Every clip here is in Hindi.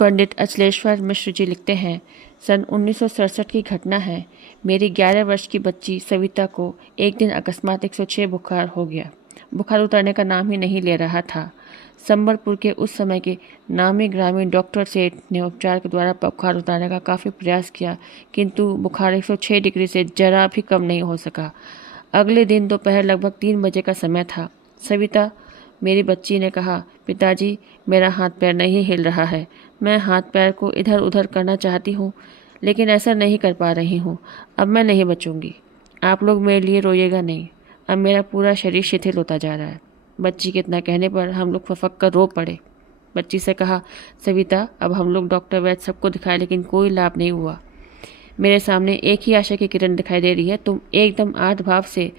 पंडित अचलेश्वर मिश्र जी लिखते हैं, सन 1967 की घटना है। मेरी 11 वर्ष की बच्ची सविता को एक दिन अकस्मात 106 बुखार हो गया। बुखार उतरने का नाम ही नहीं ले रहा था। संबलपुर के उस समय के नामी ग्रामीण डॉक्टर सेठ ने उपचार के द्वारा बुखार उतारने का काफ़ी प्रयास किया, किंतु बुखार 106 डिग्री से जरा भी कम नहीं हो सका। अगले दिन दोपहर लगभग 3 बजे का समय था। सविता, मेरी बच्ची ने कहा, पिताजी, मेरा हाथ पैर नहीं हिल रहा है। मैं हाथ पैर को इधर उधर करना चाहती हूँ, लेकिन ऐसा नहीं कर पा रही हूँ। अब मैं नहीं बचूंगी। आप लोग मेरे लिए रोइएगा नहीं। अब मेरा पूरा शरीर शिथिल होता जा रहा है। बच्ची के इतना कहने पर हम लोग फफक कर रो पड़े। बच्ची से कहा, सविता, अब हम लोग डॉक्टर वैद्य सबको दिखाए, लेकिन कोई लाभ नहीं हुआ। मेरे सामने एक ही आशा की किरण दिखाई दे रही है। तुम एकदम आर्त भाव से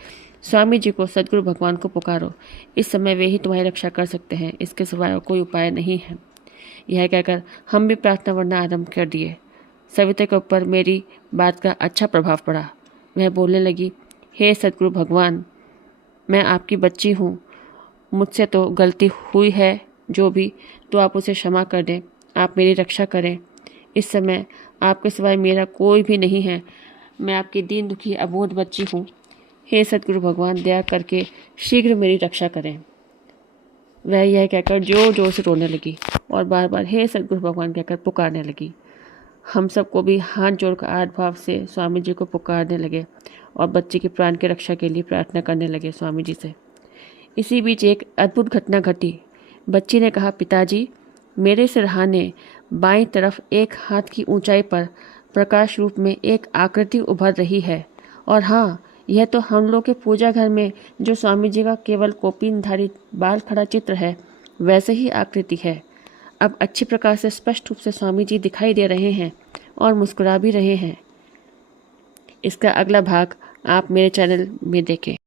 स्वामी जी को, सदगुरु भगवान को पुकारो। इस समय वे ही तुम्हारी रक्षा कर सकते हैं। इसके सिवाय और कोई उपाय नहीं है। यह कहकर हम भी प्रार्थना करना आरंभ कर दिए। सविता के ऊपर मेरी बात का अच्छा प्रभाव पड़ा। वह बोलने लगी, हे सदगुरु भगवान, मैं आपकी बच्ची हूँ। मुझसे तो गलती हुई है जो भी, तो आप उसे क्षमा कर दें। आप मेरी रक्षा करें। इस समय आपके सिवाय मेरा कोई भी नहीं है। मैं आपकी दीन दुखी अबोध बच्ची हूँ। हे सदगुरु भगवान, दया करके शीघ्र मेरी रक्षा करें। वह यह कहकर जोर जोर से रोने लगी और बार बार हे सदगुरु भगवान कहकर पुकारने लगी। हम सबको भी हाथ जोड़कर आर्त भाव से स्वामी जी को पुकारने लगे और बच्चे के प्राण की रक्षा के लिए प्रार्थना करने लगे स्वामी जी से। इसी बीच एक अद्भुत घटना घटी। बच्ची ने कहा, पिताजी, मेरे सिरहाने बाईं तरफ एक हाथ की ऊंचाई पर प्रकाश रूप में एक आकृति उभर रही है। और हाँ, यह तो हम लोग के पूजा घर में जो स्वामी जी का केवल कोपीनधारी बाल खड़ा चित्र है, वैसे ही आकृति है। अब अच्छी प्रकार से स्पष्ट रूप से स्वामी जी दिखाई दे रहे हैं और मुस्कुरा भी रहे हैं। इसका अगला भाग आप मेरे चैनल में देखें।